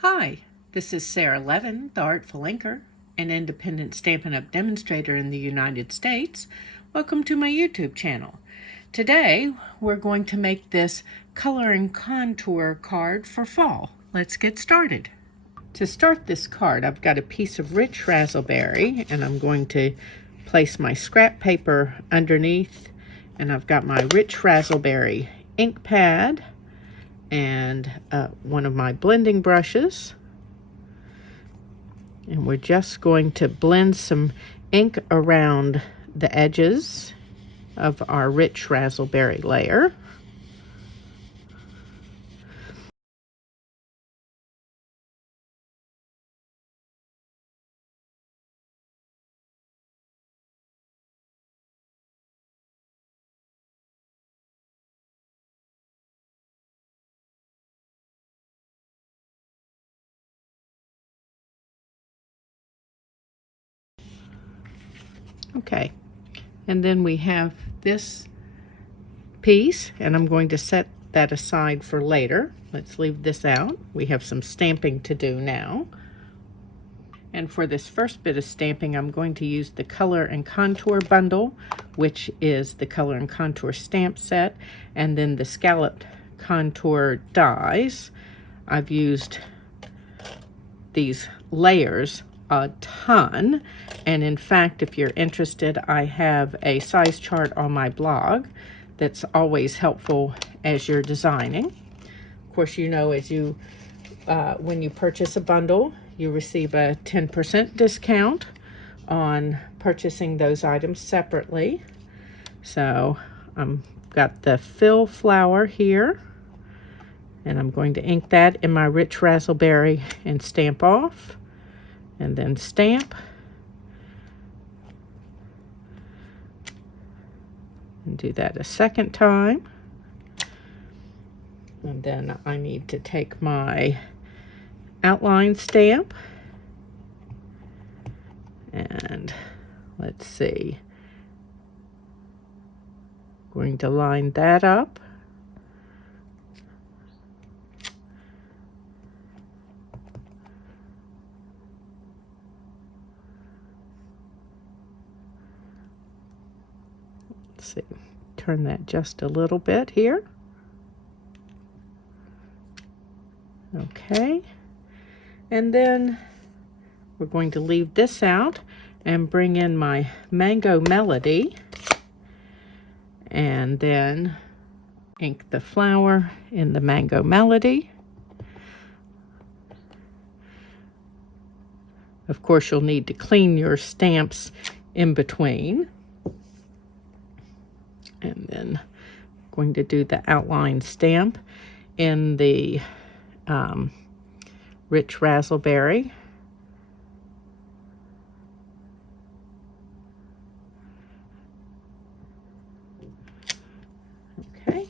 Hi, this is Sara Levin, the Artful Inker, an independent Stampin' Up! Demonstrator in the United States. Welcome to my YouTube channel. Today, we're going to make this color and contour card for fall. Let's get started. To start this card, I've got a piece of rich raspberry, and I'm going to place my scrap paper underneath, and I've got my rich raspberry ink pad, and one of my blending brushes, and we're just going to blend some ink around the edges of our rich raspberry layer. Okay, and then we have this piece, and I'm going to set that aside for later. Let's leave this out. We have some stamping to do now. And for this first bit of stamping, I'm going to use the Color and Contour bundle, which is the Color and Contour stamp set, and then the Scalloped Contour dies. I've used these layers a ton, and in fact, if you're interested, I have a size chart on my blog that's always helpful as you're designing. Of course, you know, as you when you purchase a bundle, you receive a 10% discount on purchasing those items separately. So I've got the fill flower here, and I'm going to ink that in my rich raspberry and stamp off, and then stamp, and do that a second time. And then I need to take my outline stamp, and let's see, going to line that up. Let's see, turn that just a little bit here. Okay, and then we're going to leave this out and bring in my Mango Melody, and then ink the flower in the Mango Melody. Of course, you'll need to clean your stamps in between. And then going to do the outline stamp in the rich raspberry. Okay,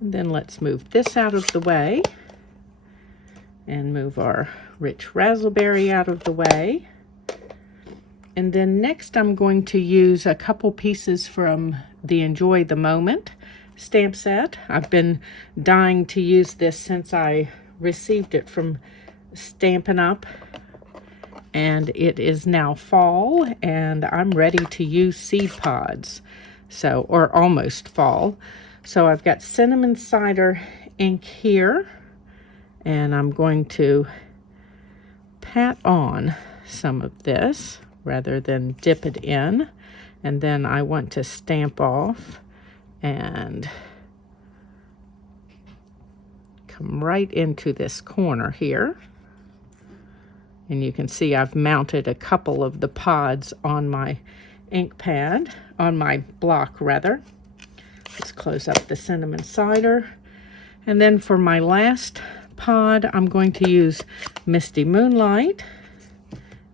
and then let's move this out of the way and move our rich raspberry out of the way. And then next I'm going to use a couple pieces from the Enjoy the Moment stamp set. I've been dying to use this since I received it from Stampin' Up! And it is now fall, and I'm ready to use seed pods. So, or almost fall. So I've got cinnamon cider ink here, and I'm going to pat on some of this rather than dip it in, and then I want to stamp off and come right into this corner here. And you can see I've mounted a couple of the pods on my ink pad, on my block rather. Let's close up the cinnamon cider. And then for my last pod, I'm going to use Misty Moonlight.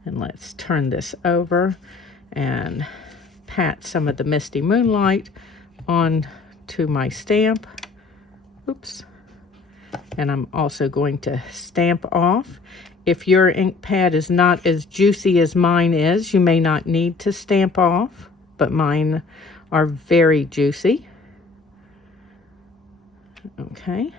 And let's turn this over and pat some of the Misty Moonlight onto my stamp. Oops. And I'm also going to stamp off. If your ink pad is not as juicy as mine is, you may not need to stamp off, but mine are very juicy. Okay.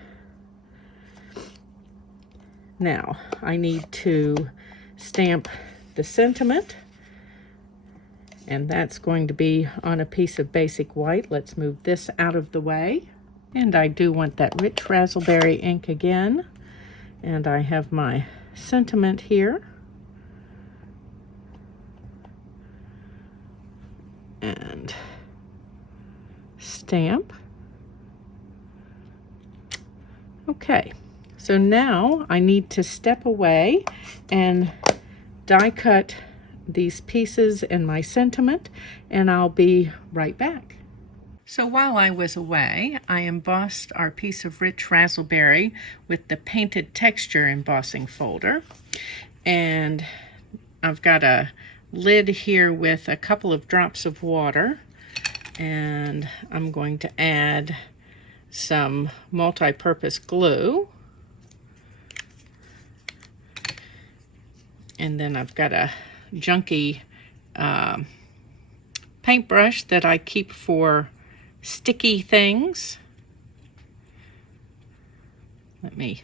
Now, I need to stamp the sentiment, and that's going to be on a piece of basic white. Let's move this out of the way. And I do want that rich raspberry ink again. And I have my sentiment here. And stamp. Okay, so now I need to step away and die cut these pieces in my sentiment, and I'll be right back. So while I was away, I embossed our piece of rich raspberry with the painted texture embossing folder, and I've got a lid here with a couple of drops of water, and I'm going to add some multi-purpose glue, and then I've got a junky paintbrush that I keep for sticky things. Let me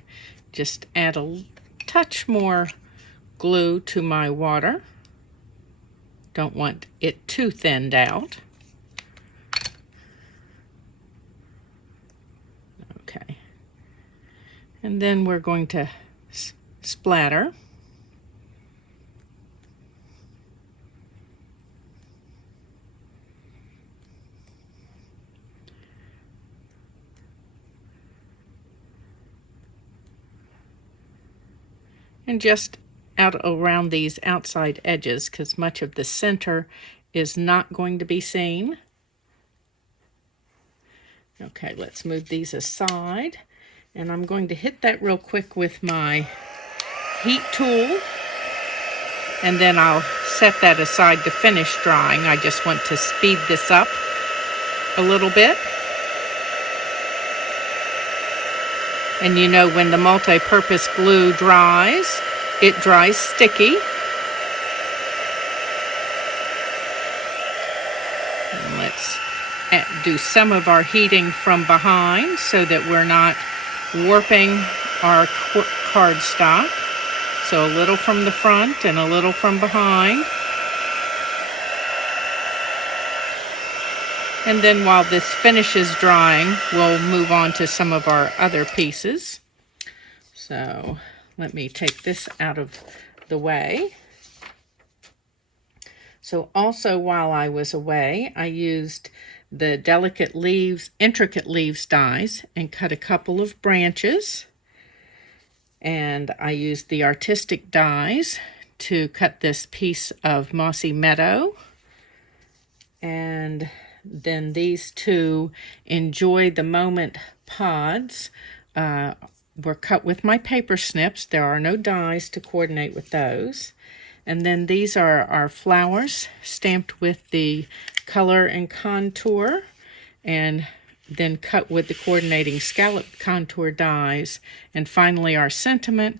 just add a touch more glue to my water. Don't want it too thinned out. Okay. And then we're going to splatter. And just out around these outside edges, because much of the center is not going to be seen. Okay, let's move these aside. And I'm going to hit that real quick with my heat tool. And then I'll set that aside to finish drying. I just want to speed this up a little bit. And you know, when the multi-purpose glue dries, it dries sticky. And let's do some of our heating from behind so that we're not warping our cardstock. So a little from the front and a little from behind. And then while this finishes drying, we'll move on to some of our other pieces. So let me take this out of the way. So also while I was away, I used the delicate leaves, intricate leaves dies and cut a couple of branches. And I used the artistic dies to cut this piece of mossy meadow. And then these two Enjoy the Moment pods were cut with my paper snips. There are no dies to coordinate with those. And then these are our flowers stamped with the color and contour, and then cut with the coordinating scallop contour dies. And finally our sentiment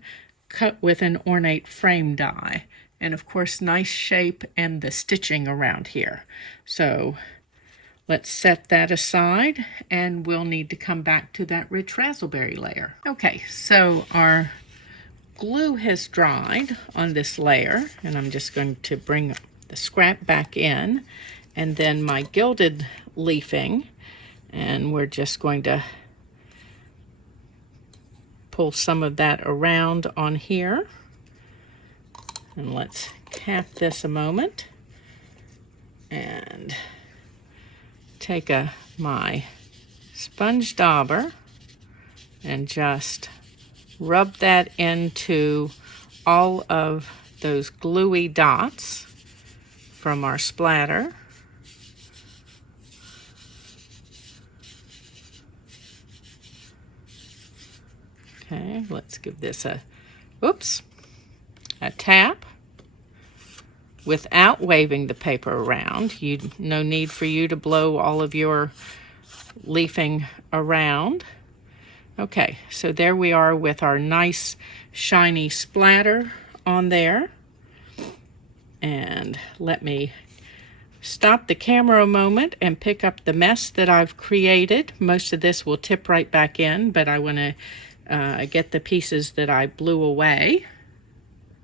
cut with an ornate frame die. And of course, nice shape and the stitching around here. So let's set that aside, and we'll need to come back to that rich raspberry layer. Okay, so our glue has dried on this layer, and I'm just going to bring the scrap back in, and then my gilded leafing, and we're just going to pull some of that around on here. And let's cap this a moment and take my sponge dauber and just rub that into all of those gluey dots from our splatter. Okay, let's give this a tap without waving the paper around. No need for you to blow all of your leafing around. Okay, so there we are with our nice shiny splatter on there. And let me stop the camera a moment and pick up the mess that I've created. Most of this will tip right back in, but I want to get the pieces that I blew away.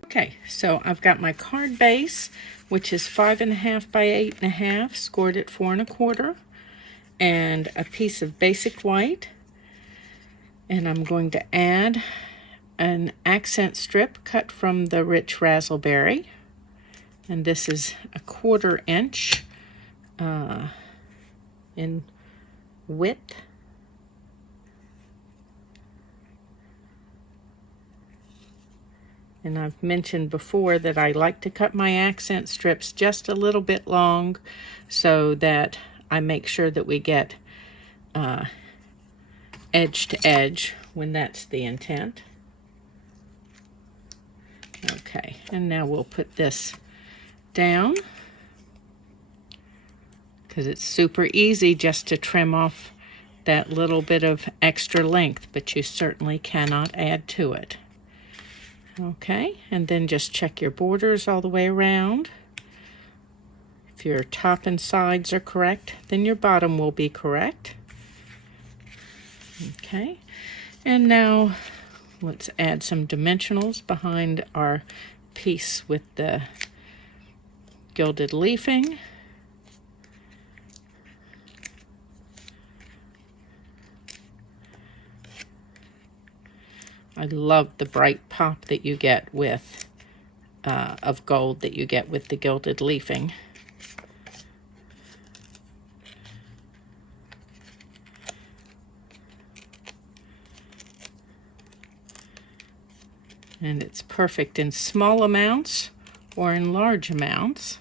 Okay, so I've got my card base, which is 5.5 by 8.5, scored at 4 1/4, and a piece of basic white. And I'm going to add an accent strip cut from the rich raspberry, and this is 1/4 inch in width. And I've mentioned before that I like to cut my accent strips just a little bit long so that I make sure that we get edge to edge when that's the intent. Okay, and now we'll put this down because it's super easy just to trim off that little bit of extra length, but you certainly cannot add to it. Okay, and then just check your borders all the way around. If your top and sides are correct, then your bottom will be correct. Okay, and now let's add some dimensionals behind our piece with the gilded leafing. I love the bright pop that you get with, of gold that you get with the gilded leafing. And it's perfect in small amounts or in large amounts.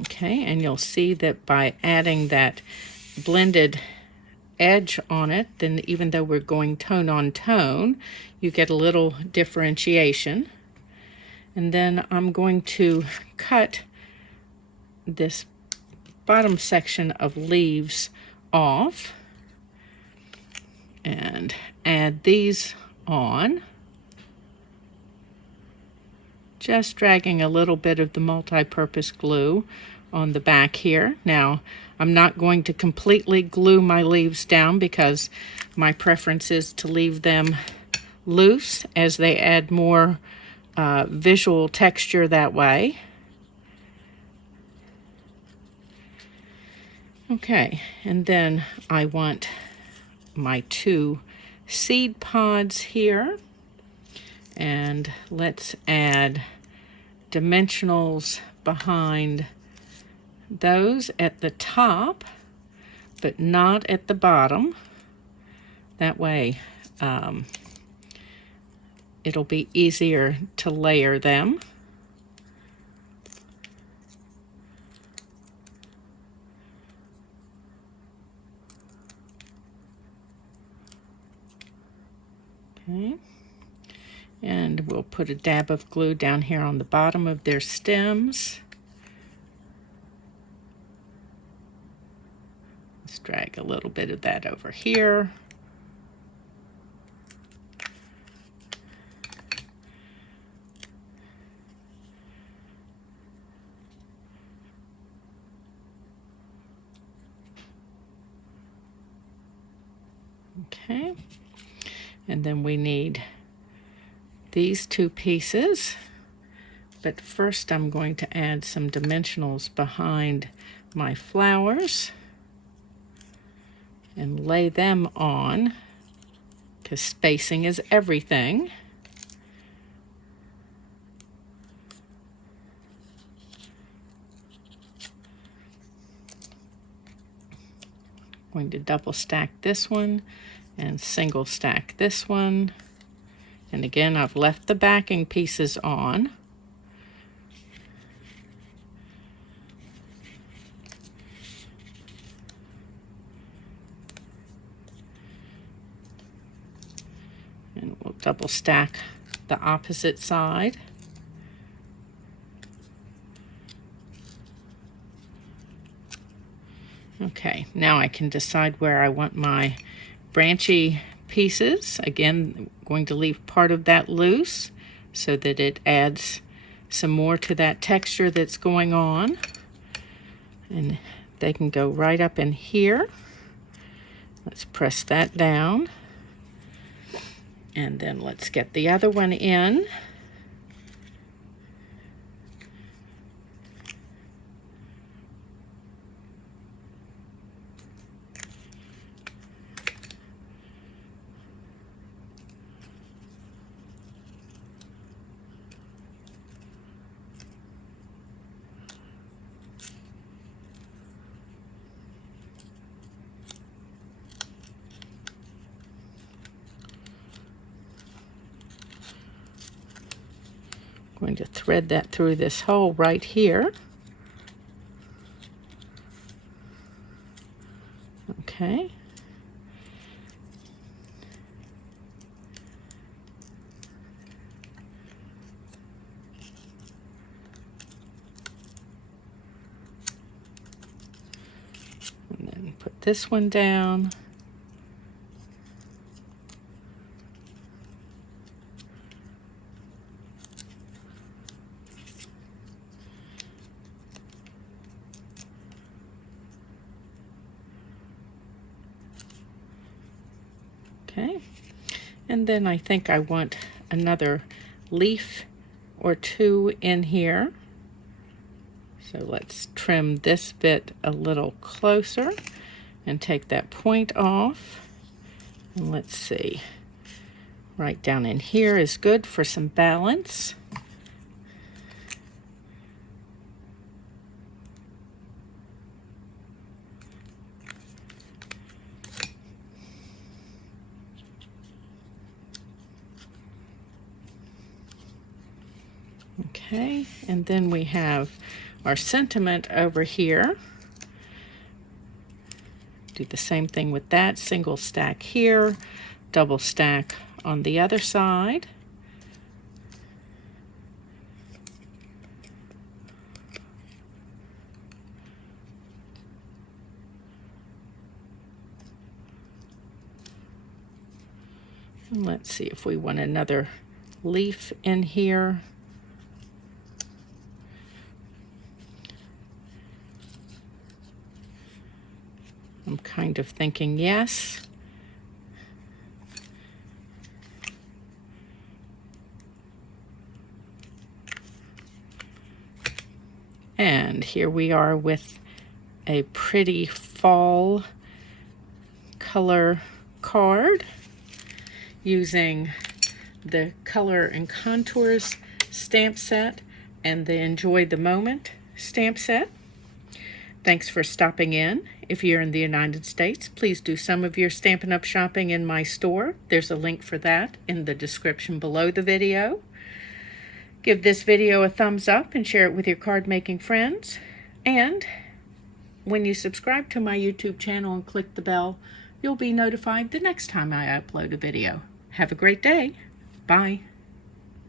Okay, and you'll see that by adding that blended edge on it, then even though we're going tone on tone, you get a little differentiation. And then I'm going to cut this bottom section of leaves off and add these on, just dragging a little bit of the multi-purpose glue on the back here. Now, I'm not going to completely glue my leaves down because my preference is to leave them loose as they add more visual texture that way. Okay, and then I want my 2 seed pods here, and let's add dimensionals behind those at the top, but not at the bottom. That way it'll be easier to layer them. Okay, and we'll put a dab of glue down here on the bottom of their stems. Let's drag a little bit of that over here. Okay, and then we need these 2 pieces, but first I'm going to add some dimensionals behind my flowers and lay them on, because spacing is everything. I'm going to double stack this one and single stack this one. And again, I've left the backing pieces on. And we'll double stack the opposite side. Okay, now I can decide where I want my branchy pieces. Again, I'm going to leave part of that loose so that it adds some more to that texture that's going on. And they can go right up in here. Let's press that down. And then let's get the other one in. Going to thread that through this hole right here. Okay. And then put this one down. Okay, and then I think I want another leaf or two in here. So let's trim this bit a little closer and take that point off. And let's see, right down in here is good for some balance. Okay, and then we have our sentiment over here. Do the same thing with that, single stack here, double stack on the other side. And let's see if we want another leaf in here. I'm kind of thinking yes. And here we are with a pretty fall color card using the Color and Contours stamp set and the Enjoy the Moment stamp set. Thanks for stopping in. If you're in the United States, please do some of your Stampin' Up! Shopping in my store. There's a link for that in the description below the video. Give this video a thumbs up and share it with your card making friends. And when you subscribe to my YouTube channel and click the bell, you'll be notified the next time I upload a video. Have a great day. Bye.